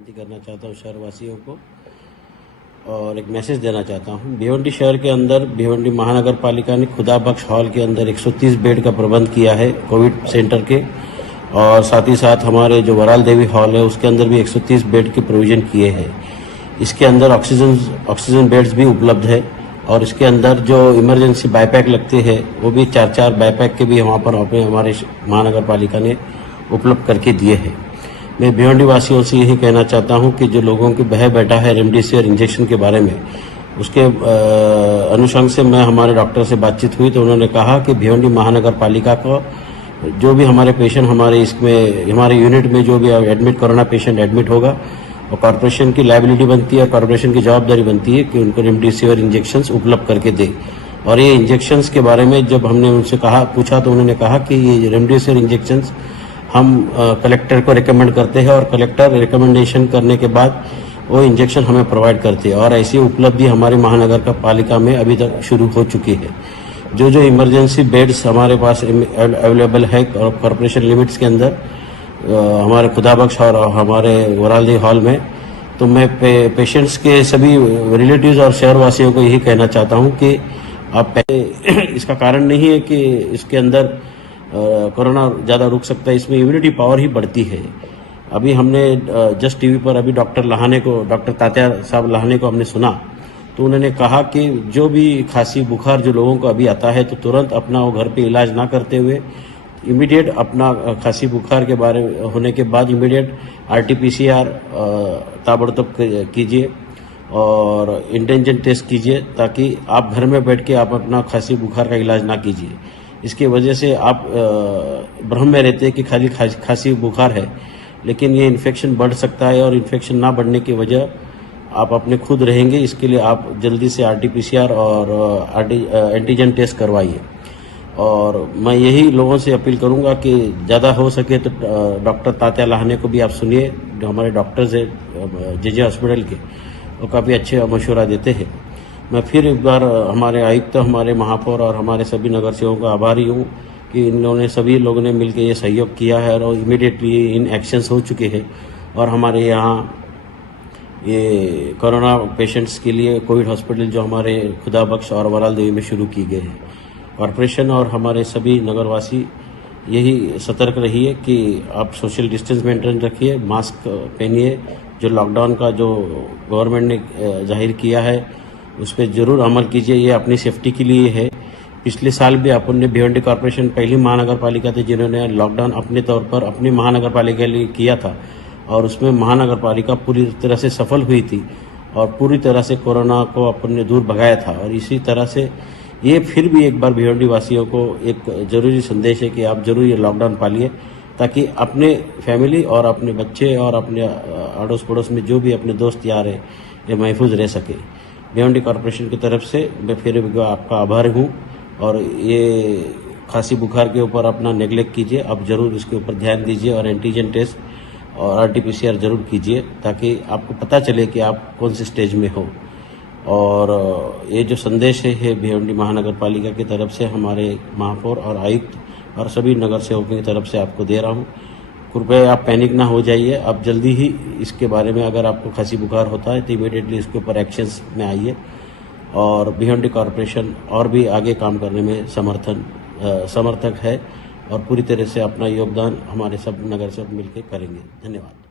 विनती करना चाहता हूँ शहरवासियों को और एक मैसेज देना चाहता हूँ। भिवंडी शहर के अंदर भिवंडी महानगर पालिका ने खुदा बख्श हॉल के अंदर 130 बेड का प्रबंध किया है कोविड सेंटर के, और साथ ही साथ हमारे जो वराल देवी हॉल है उसके अंदर भी 130 बेड के प्रोविजन किए हैं। इसके अंदर ऑक्सीजन बेड्स भी उपलब्ध है और इसके अंदर जो इमरजेंसी बाईपैक लगते हैं वो भी 4 बाईपैक के भी वहाँ पर हमारे महानगर पालिका ने उपलब्ध करके दिए हैं। मैं भिवंडी वासियों से यही कहना चाहता हूं कि जो लोगों के बह बैठा है रेमडेसिविर इंजेक्शन के बारे में, उसके अनुषंग से मैं हमारे डॉक्टर से बातचीत हुई तो उन्होंने कहा कि भिवंडी महानगर पालिका को जो भी हमारे पेशेंट हमारे यूनिट में जो भी एडमिट कोरोना पेशेंट एडमिट होगा और कॉर्पोरेशन की लायबिलिटी बनती है और कॉर्पोरेशन की जवाबदारी बनती है कि उनको रेमडेसिविर इंजेक्शंस उपलब्ध करके दे। और ये इंजेक्शंस के बारे में जब हमने उनसे पूछा तो उन्होंने कहा कि ये रेमडेसिविर इंजेक्शंस हम कलेक्टर को रिकमेंड करते हैं और कलेक्टर रिकमेंडेशन करने के बाद वो इंजेक्शन हमें प्रोवाइड करते हैं और ऐसी उपलब्धि हमारे महानगर पालिका में अभी तक शुरू हो चुकी है। जो इमरजेंसी बेड्स हमारे पास अवेलेबल है और कॉर्पोरेशन लिमिट्स के अंदर हमारे खुदाबख्श और हमारे वरालदी हॉल में, तो मैं पेशेंट्स के सभी रिलेटिव्स और शहरवासियों को यही कहना चाहता हूँ कि आप इसका कारण नहीं है कि इसके अंदर कोरोना ज़्यादा रुक सकता है, इसमें इम्यूनिटी पावर ही बढ़ती है। अभी हमने जस्ट टीवी पर अभी डॉक्टर तात्या साहब लाहाने को हमने सुना तो उन्होंने कहा कि जो भी खांसी बुखार जो लोगों को अभी आता है तो तुरंत अपना वो घर पे इलाज ना करते हुए इमीडिएट अपना खांसी बुखार के बारे होने के बाद इमीडिएट RT-PCR ताबड़तोड़ कीजिए और एंटीजन टेस्ट कीजिए ताकि आप घर में बैठ के आप अपना खांसी बुखार का इलाज ना कीजिए। इसकी वजह से आप भ्रम में रहते हैं कि खाली खांसी बुखार है, लेकिन ये इन्फेक्शन बढ़ सकता है और इन्फेक्शन ना बढ़ने की वजह आप अपने खुद रहेंगे। इसके लिए आप जल्दी से RT-PCR और एंटीजन टेस्ट करवाइए। और मैं यही लोगों से अपील करूंगा कि ज़्यादा हो सके तो डॉक्टर तात्या लाहाने को भी आप सुनिए, जो हमारे डॉक्टर्स हैं JJ हॉस्पिटल के, वो काफ़ी अच्छे मशवरा देते हैं। मैं फिर एक बार हमारे आयुक्त, हमारे महापौर और हमारे सभी नगर सेवकों का आभारी हूँ कि इन्होंने सभी लोगों ने मिलकर ये सहयोग किया है और इमीडिएटली इन एक्शंस हो चुके हैं और हमारे यहाँ ये कोरोना पेशेंट्स के लिए कोविड हॉस्पिटल जो हमारे खुदाबख्श और वराल देवी में शुरू की गए हैं। कॉर्पोरेशन और हमारे सभी नगरवासी यही सतर्क रहिए कि आप सोशल डिस्टेंस मेंटेन रखिए, मास्क पहनिए। जो लॉकडाउन का जो गवर्नमेंट ने जाहिर किया है उस पर जरूर अमल कीजिए, ये अपनी सेफ्टी के लिए है। पिछले साल भी अपन ने भिवंडी कॉर्पोरेशन पहली महानगर पालिका थी जिन्होंने लॉकडाउन अपने तौर पर अपनी महानगर पालिका के लिए किया था और उसमें महानगर पालिका पूरी तरह से सफल हुई थी और पूरी तरह से कोरोना को अपन ने दूर भगाया था। और इसी तरह से ये फिर भी एक बार भिवंडी वासियों को एक जरूरी संदेश है कि आप जरूर ये लॉकडाउन पालिए ताकि अपने फैमिली और अपने बच्चे और अपने अड़ोस पड़ोस में जो भी अपने दोस्त यार है ये महफूज रह सके। भिवंडी कॉर्पोरेशन की तरफ से मैं फिर आपका आभारी हूँ और ये खांसी बुखार के ऊपर अपना नेगलेक्ट कीजिए, आप जरूर इसके ऊपर ध्यान दीजिए और एंटीजन टेस्ट और RT-PCR जरूर कीजिए ताकि आपको पता चले कि आप कौन से स्टेज में हो। और ये जो संदेश है भिवंडी महानगर पालिका की तरफ से हमारे महापौर और आयुक्त और सभी नगर सेवकों की तरफ से आपको दे रहा हूँ। कृपया आप पैनिक ना हो जाइए, आप जल्दी ही इसके बारे में अगर आपको खांसी बुखार होता है तो इमीडिएटली इसके ऊपर एक्शंस में आइए और भिवंडी कॉर्पोरेशन और भी आगे काम करने में समर्थक है और पूरी तरह से अपना योगदान हमारे सब नगर सेवक मिलकर करेंगे। धन्यवाद।